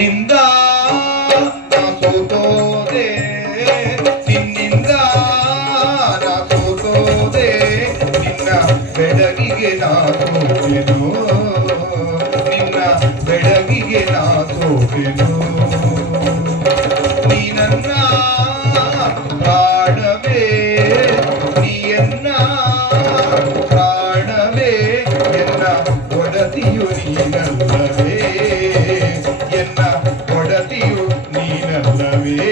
ನಿನ್ನಿಂದ ನಾ ಸೋತೋದೆ, ನಿನ್ನಿಂದ ನಾ ಸೋತೋದೆ, ನಿನ್ನ ಬೆಳಗಿಗೆ ನಾ ಸೋತೆನು, ನಿನ್ನ ಬೆಳಗಿಗೆ ನಾ ಸೋತೆನು. ನೀ ನನ್ನ ಪ್ರಾಣವೇ, ನೀಯನ್ನ ಪ್ರಾಣವೇ, ಎನ್ನ ಒಡತಿಯು ನೀನಲ್ಲವೇ, ಎನ್ನ ಒಡತಿಯು ನೀನಲ್ಲವೇ.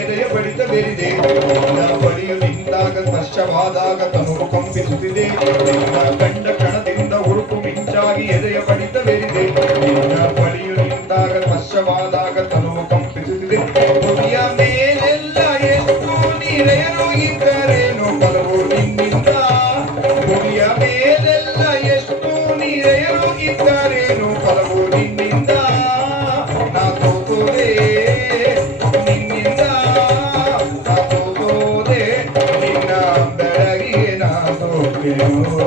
ಎದೆಯ ಬಡಿತ ಬೇರಿದೆ, ನಿನ್ನ ಬಳಿಯು ನಿಂತಾಗ ಸ್ಪರ್ಶವಾದಾಗ ತನುವು ಕಂಪಿಸುತ್ತಿದೆ. ನಿನ್ನ ಕಂಡ ಕ್ಷಣದಿಂದ ಉರುಪು ಮಿಂಚಾಗಿ ಎದೆಯ ಬಡಿತ ಬೇರಿದೆ, ನಿನ್ನ ಬಳಿಯು ನಿಂತಾಗ ಸ್ಪರ್ಶವಾದಾಗ ತನುವು ಕಂಪಿಸುತ್ತಿದೆ. ಭೂಮಿಯ ಮೇಲೆಲ್ಲ ಎಷ್ಟು ನೀರೆಯರು ಇದ್ದರೇನು ಫಲವು ನಿನ್ನಿಂದ, ಭೂಮಿಯ ಮೇಲೆಲ್ಲ ಎಷ್ಟು ನೀರೆಯರು ಇದ್ದರೇನು ಫಲವು ನಿನ್ನಿಂದ. ನಾ ಸೋತೋದೆ, ನಿನ್ನ ಬೆಳಗಿಗೆ ನಾ ಸೋತೆನು.